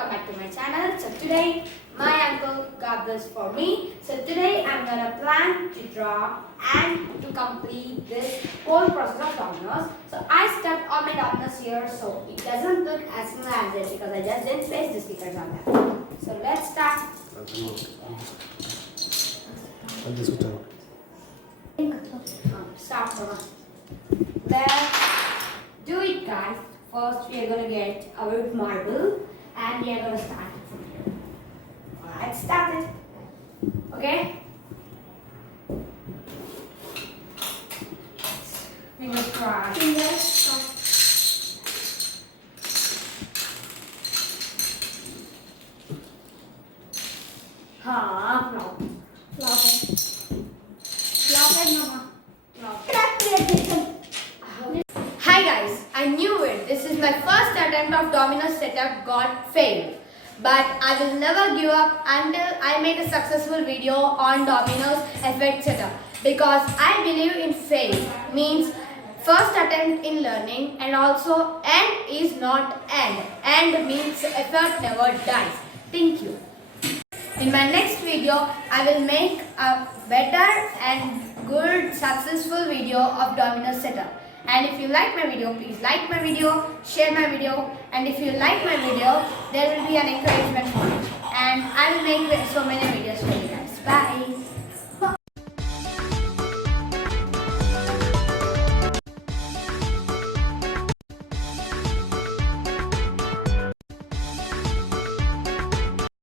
welcome back to my channel. So today my uncle got this for me. So today I'm gonna plan to draw and to complete this whole process of dominoes. So I stepped on my dominoes here so it doesn't look as small as it because I just didn't place the stickers on them. So let's start. Start from let's do it, guys. First we are gonna get our marble and we are gonna start it from here. Alright, start it. Okay? Fingers crossed. Fingers crossed. Flop. Flop it. Flop it, mama. Flop it. Hi guys, I knew it. This is my first attempt of domino setup got failed. But I will never give up until I make a successful video on dominoes effect setup. Because I believe in fail means first attempt in learning, and also end is not end. End means effort never dies. Thank you. In my next video, I will make a better and good successful video of domino setup. And if you like my video, please like my video, share my video, and if you like my video, there will be an encouragement for it. And I will make so many videos for you guys. Bye.